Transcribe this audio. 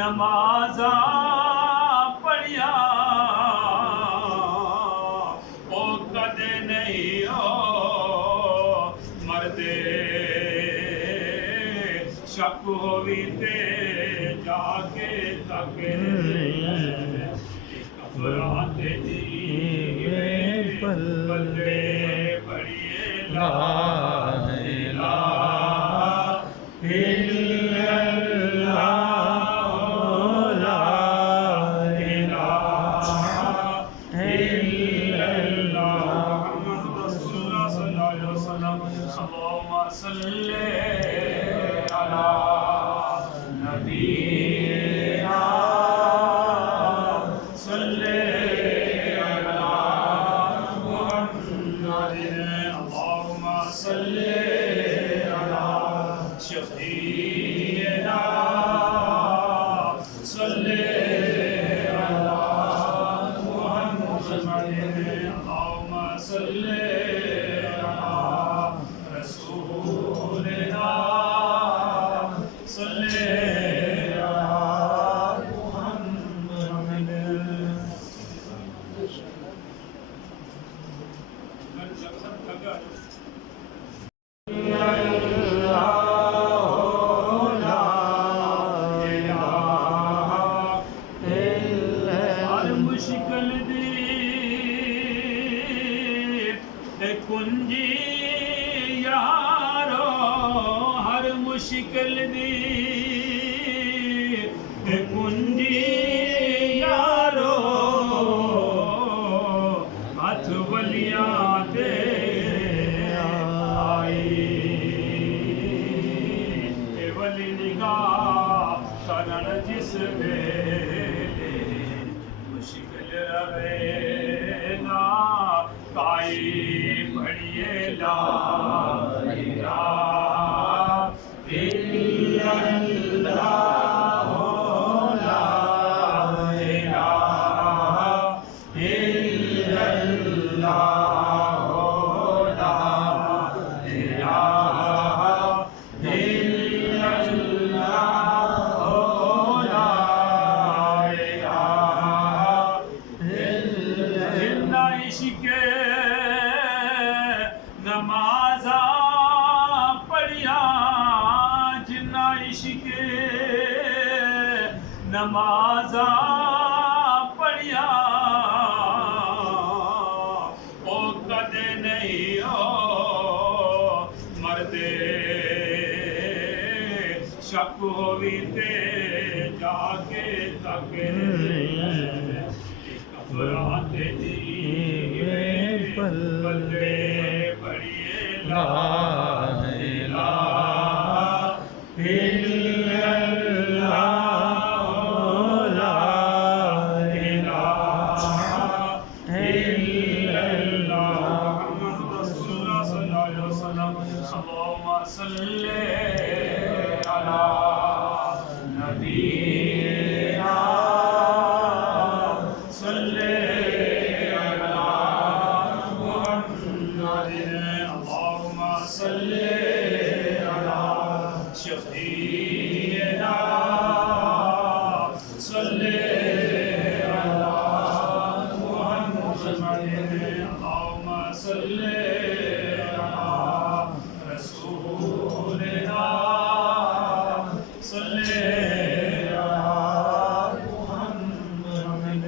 नमाजा पढ़िया ओ कदे नहीं हो मरदे शक होवी ते जाके तके अफराते जी बल्ले पढ़िए ला صل शफीना सल्ले अला मुहम्मद अल्लाहुम्मा सल्ले अला रसूलिना सल्ले कुंजी यारो हर मुश्किल दी कुंजी यारो हथ वलिया दे आई वली निगाह करण जिस वेले मुश्किल रवे ना काई पढ़िए ला इलाहा इल्लल्लाह ला इलाहा इल्लल्लाह ला इलाहा इल्लल्लाह ला इलाहा जिन्ना इश्क़े नमाज़ा पढ़िया जिन्ना इश्क़े नमाज़ा पढ़िया ओ कदे नहीं हो मरदे शक होवी ते जाके तके अफराते जीवे पल्ले ला इलाहा इल्लल्लाह ला इलाहा इल्लल्लाह मुहम्मद रसूलुल्लाह सल्लल्लाहु अलैहि वसल्लम अल्लाहुम्मा सल्ली अला नबीना सल्ली अला मुहम्मद सल्ले अला शफीना सल्ले अला मुहम्मद अल्लाहुम्मा सल्ले अला रसूलिना सल्ले अला मुहम्मद